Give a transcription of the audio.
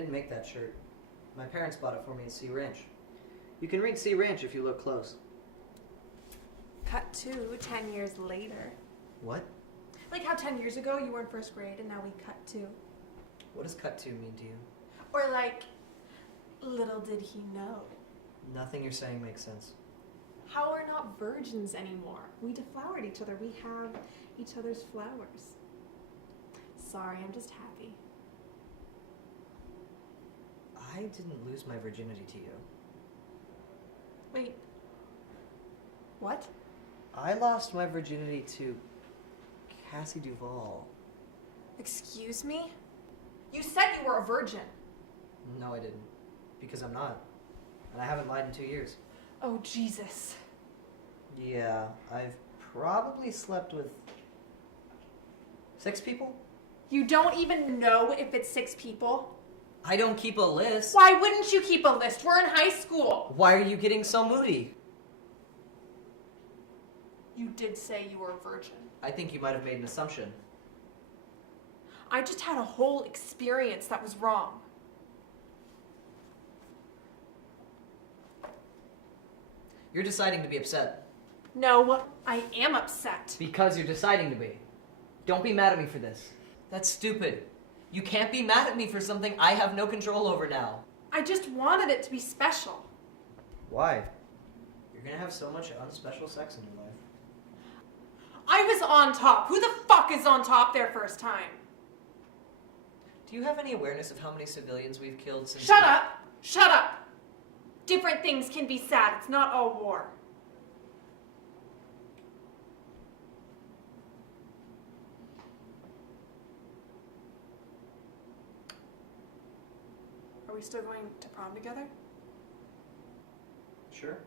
didn't make that shirt. My parents bought it for me at Sea Ranch. You can read Sea Ranch if you look close. Cut to 10 years later. What? Like how 10 years ago you were in first grade and now we cut to. What does cut to mean to you? Or like, little did he know. Nothing you're saying makes sense. How we're not virgins anymore. We deflowered each other. We have each other's flowers. Sorry, I'm just happy. I didn't lose my virginity to you. Wait. What? I lost my virginity to Cassie Duvall. Excuse me? You said you were a virgin. No, I didn't. Because I'm not. And I haven't lied in 2 years. Oh, Jesus. Yeah, I've probably slept with 6 people? You don't even know if it's 6 people? I don't keep a list. Why wouldn't you keep a list? We're in high school. Why are you getting so moody? You did say you were a virgin. I think you might have made an assumption. I just had a whole experience that was wrong. You're deciding to be upset. No, I am upset. Because you're deciding to be. Don't be mad at me for this. That's stupid. You can't be mad at me for something I have no control over now. I just wanted it to be special. Why? You're gonna have so much unspecial sex in your life. I was on top. Who the fuck is on top their first time? Do you have any awareness of how many civilians we've killed since... Shut up! Shut up! Different things can be sad. It's not all war. Are we still going to prom together? Sure.